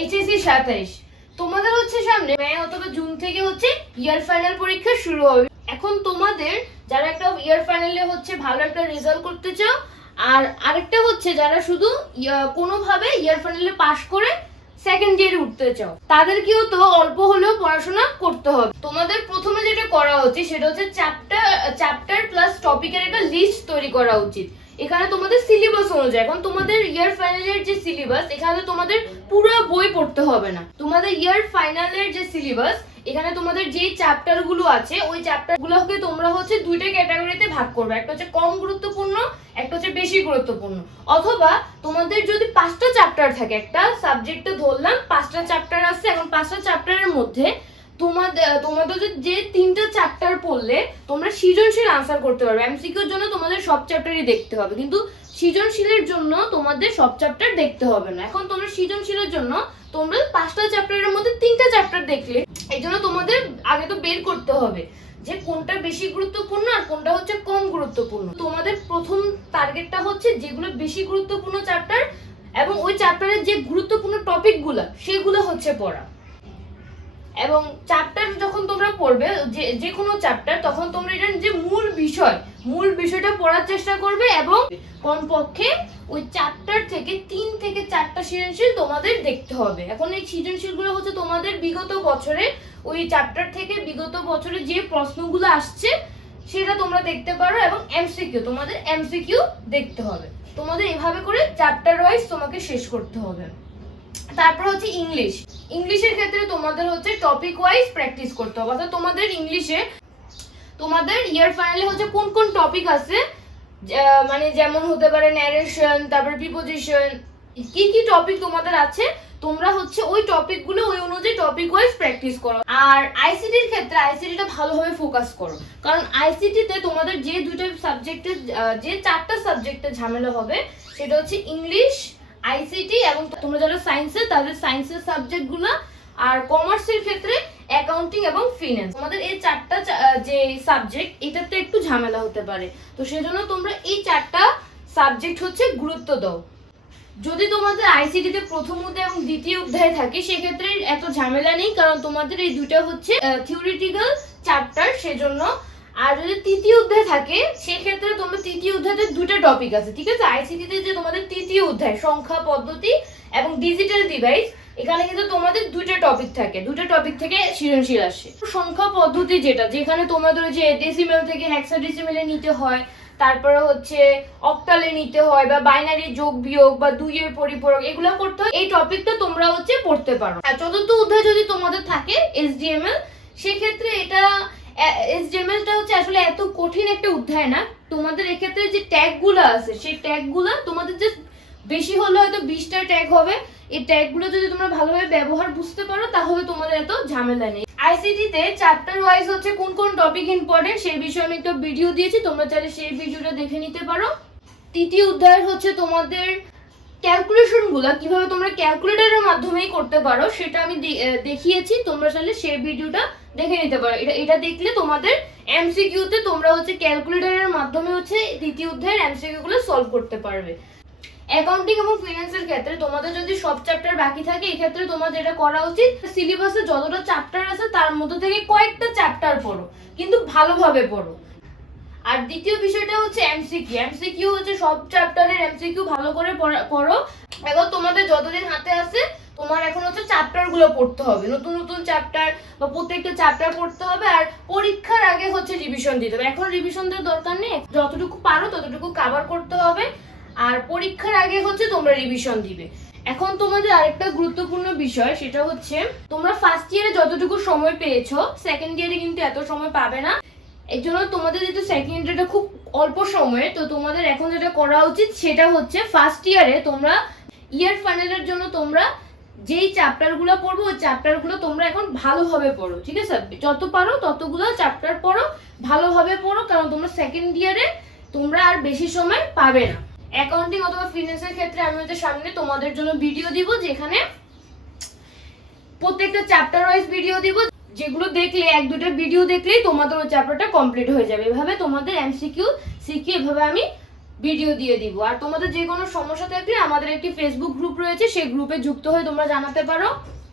HSC 27 তোমাদের হচ্ছে সামনে মে অথবা জুন থেকে হচ্ছে ইয়ার ফাইনাল পরীক্ষা শুরু হবে। এখন তোমাদের যারা একটা ইয়ার ফাইনালে হচ্ছে ভালো একটা রেজাল্ট করতে চাও, আর আরেকটা হচ্ছে যারা শুধু কোনোভাবে ইয়ার ফাইনালে পাশ করে সেকেন্ড ইয়ারে উঠতে চাও, তাদেরকেও তো অল্প হলেও পড়াশোনা করতে হবে। তোমাদের প্রথমে যেটা করা উচিত সেটা হচ্ছে চ্যাপ্টার প্লাস টপিকের একটা লিস্ট তৈরি করা উচিত। এখানে তোমাদের সিলেবাস অনুযায়ী, এখন তোমাদের ইয়ার ফাইনালের যে সিলেবাস, এখানে তোমাদের পুরো বই পড়তে হবে না। তোমাদের ইয়ার ফাইনালের যে সিলেবাস, এখানে তোমাদের যে চ্যাপ্টার গুলো আছে ওই চ্যাপ্টার গুলোকে তোমরা হচ্ছে দুইটা ক্যাটাগরিতে ভাগ করবে, একটা হচ্ছে কম গুরুত্বপূর্ণ, একটা হচ্ছে বেশি গুরুত্বপূর্ণ। অথবা তোমাদের যদি 5টা চ্যাপ্টার থাকে, একটা সাবজেক্টে ধরলাম 5টা চ্যাপ্টার আছে, এখন 5টা চ্যাপ্টারের মধ্যে তোমাদের যে 3টা চ্যাপ্টার পড়লে তোমরা সৃজনশীল আনসার করতে পারবে। এমসিকিউর জন্য তোমাদের সব চ্যাপ্টারই দেখতে হবে, কিন্তু সৃজনশীলের জন্য তোমাদের সব চ্যাপ্টার দেখতে হবে না। এখন তোমরা সৃজনশীলের জন্য তোমরা 5টা চ্যাপ্টারের মধ্যে 3টা চ্যাপ্টার দেখলে, এই জন্য তোমাদের আগে তো বের করতে হবে যে কোনটা বেশি গুরুত্বপূর্ণ আর কোনটা হচ্ছে কম গুরুত্বপূর্ণ। তোমাদের প্রথম টার্গেটটা হচ্ছে যেগুলো বেশি গুরুত্বপূর্ণ চ্যাপ্টার এবং ওই চ্যাপ্টারের যে গুরুত্বপূর্ণ টপিকগুলো সেগুলো হচ্ছে পড়া। এবং চ্যাপ্টার যখন তোমরা পড়বে যে কোনো চ্যাপ্টার, তখন তোমরা এটার যে মূল বিষয়টা পড়ার চেষ্টা করবে এবং কমপক্ষে ওই চ্যাপ্টার থেকে 3 থেকে 4টা সৃজনশীল তোমাদের দেখতে হবে। এখন এই সৃজনশীলগুলো হচ্ছে তোমাদের বিগত বছরে ওই চ্যাপ্টার থেকে বিগত বছরে যে প্রশ্নগুলো আসছে সেটা তোমরা দেখতে পারো, এবং এমসিকিউ, তোমাদের এমসিকিউ দেখতে হবে। তোমাদের এভাবে করে চ্যাপ্টার ওয়াইজ তোমাকে শেষ করতে হবে। তারপর হচ্ছে ইংলিশের ক্ষেত্রে তোমাদের হচ্ছে টপিক ওয়াইজ প্র্যাকটিস করতে হবে। অর্থাৎ তোমাদের ইংলিশে তোমাদের ইয়ার ফাইনালে হচ্ছে কোন কোন টপিক আছে, মানে যেমন হতে পারে ন্যারেশন, তারপর প্রিপোজিশন, কি কি টপিক তোমাদের আছে, তোমরা হচ্ছে ওই টপিকগুলো ওই অনুযায়ী টপিক ওয়াইজ প্র্যাকটিস করো। আর আইসিটির ক্ষেত্রে আইসিটিটা ভালোভাবে ফোকাস করো, কারণ আইসিটিতে তোমাদের যে 4টা সাবজেক্টে ঝামেলা হবে সেটা হচ্ছে ইংলিশ, আইসিটি, এবং তোমরা যারা সায়েন্সের তাদের সায়েন্সের সাবজেক্টগুলো, আর কমার্সের ক্ষেত্রে অ্যাকাউন্টিং এবং ফিন্যান্স। তোমাদের এই 4টা যে সাবজেক্ট, এটাতে একটু ঝামেলা হতে পারে, তো সেজন্য তোমরা এই 4টা সাবজেক্ট হচ্ছে গুরুত্ব দাও। যদি তোমাদের আইসিটিতে প্রথম অধ্যায় এবং দ্বিতীয় অধ্যায় থাকে সেক্ষেত্রে এত ঝামেলা নেই, কারণ তোমাদের এই দুটো হচ্ছে থিওরিটিক্যাল চ্যাপ্টার, সেজন্য। আর যদি তৃতীয় অধ্যায় থাকে সেক্ষেত্রে তোমরা তৃতীয় অধ্যায়তে 2টা টপিক আছে, ঠিক আছে। আইসিটিতে যে তোমাদের তৃতীয় অধ্যায় সংখ্যা পদ্ধতি এবং ডিজিটাল ডিভাইস, এখানে কিন্তু তোমাদের 2টা টপিক থাকে, 2টা টপিক থেকে সৃজনশীল আসে। সংখ্যা পদ্ধতি যেখানে তোমাদের যে ডেসিমেল থেকে হেক্সাডেসিমেলে নিতে হয়, তারপরে হচ্ছে অক্টালে নিতে হয়, বা বাইনারি যোগ বিয়োগ বা 2 এর পরিপূরক, এগুলো করতে হয়। এই টপিকটা তোমরা হচ্ছে পড়তে পারো। আর চতুর্থ অধ্যায় যদি তোমাদের থাকে এসডিএমএল, সেক্ষেত্রে এটা এসডিএমএলটা হচ্ছে আসলে এত কঠিন একটা অধ্যায় না। তোমাদের এক্ষেত্রে যে ট্যাগগুলো আছে সেই ট্যাগগুলো তোমাদের যে বেশি হলে হয়তো 20টা ট্যাগ হবে, এই ট্যাগগুলো যদি তোমরা ভালোভাবে ব্যবহার বুঝতে পারো তাহলে তোমাদের এত ঝামেলা নেই। আইসিটিতে চ্যাপ্টার ওয়াইজ হচ্ছে কোন কোন টপিক ইম্পর্টেন্ট সেই বিষয়ে আমি একটা ভিডিও দিয়েছি, তোমরা চাইলে সেই ভিডিওটা দেখে নিতে পারো। তৃতীয় অধ্যায় হচ্ছে তোমাদের ক্যালকুলেশনগুলো কিভাবে তোমরা ক্যালকুলেটরের মাধ্যমেই করতে পারো সেটা আমি দেখিয়েছি, তোমরা চাইলে সেই ভিডিওটা দেখে নিতে পারো। এটা দেখলে তোমাদের এমসিকিউতে তোমরা হচ্ছে ক্যালকুলেটরের মাধ্যমে হচ্ছে দ্বিতীয় অধ্যায়ের এমসিকিউ গুলো সলভ করতে পারবে। অ্যাকাউন্টিং এবং ফিন্যান্সের ক্ষেত্রে তোমাদের যদি সব চ্যাপ্টার বাকি থাকে, এই ক্ষেত্রে তোমাদের যেটা করা উচিত, সিলেবাসে যতটা চ্যাপ্টার আছে তার মধ্যে থেকে কয়েকটা চ্যাপ্টার পড়ো, কিন্তু ভালোভাবে পড়ো। আর দ্বিতীয় বিষয়টা হচ্ছে এমসিকিউ হচ্ছে সব চ্যাপ্টারের এমসিকিউ ভালো করে পড়ো। এখন তোমাদের যতদিন হাতে আছে তোমার এখন হচ্ছে চ্যাপ্টার গুলো পড়তে হবে, নতুন নতুন চ্যাপ্টার বা প্রত্যেকটা চ্যাপ্টার পড়তে হবে। আর পরীক্ষার আগে হচ্ছে রিভিশন দিতে হবে। এখন রিভিশন দেওয়ার দরকার নেই, যতটুকু পারো ততটুকু কভার করতে হবে, আর পরীক্ষার আগে হচ্ছে তোমরা রিভিশন দিবে। এখন তোমাদের আরেকটা গুরুত্বপূর্ণ বিষয় সেটা হচ্ছে তোমরা ফার্স্ট ইয়ারে যতটুকু সময় পেয়েছো সেকেন্ড ইয়ারে কিন্তু এত সময় পাবে না। এর জন্য তোমাদের যেহেতু সেকেন্ড ইয়ারটা খুব অল্প সময়ে, তো তোমাদের এখন যেটা করা উচিত সেটা হচ্ছে ফার্স্ট ইয়ারে তোমরা ইয়ার ফাইনালের জন্য তোমরা যেই চ্যাপ্টারগুলো পড়বো ওই চ্যাপ্টারগুলো তোমরা এখন ভালোভাবে পড়ো, ঠিক আছে। যত পারো ততগুলো চ্যাপ্টার পড়ো, ভালোভাবে পড়ো, কারণ তোমরা সেকেন্ড ইয়ারে তোমরা আর বেশি সময় পাবে না। অ্যাকাউন্টিং অথবা ফিন্যান্সের ক্ষেত্রে আমি হচ্ছে সামনে তোমাদের জন্য ভিডিও দিব, যেখানে প্রত্যেকটা চ্যাপ্টার ওয়াইজ ভিডিও দিব, যেগুলো দেখলে 1-2টা ভিডিও দেখলেই তোমাদের ওই চ্যাপ্টারটা কমপ্লিট হয়ে যাবে। এভাবে তোমাদের এমসিকিউ সিকিউ এভাবে আমি ভিডিও দিয়ে দিব। আর তোমাদের যে কোনো সমস্যা থাকলে আমাদের একটি ফেসবুক গ্রুপ রয়েছে, সেই গ্রুপে যুক্ত হয়ে তোমরা জানাতে পারো।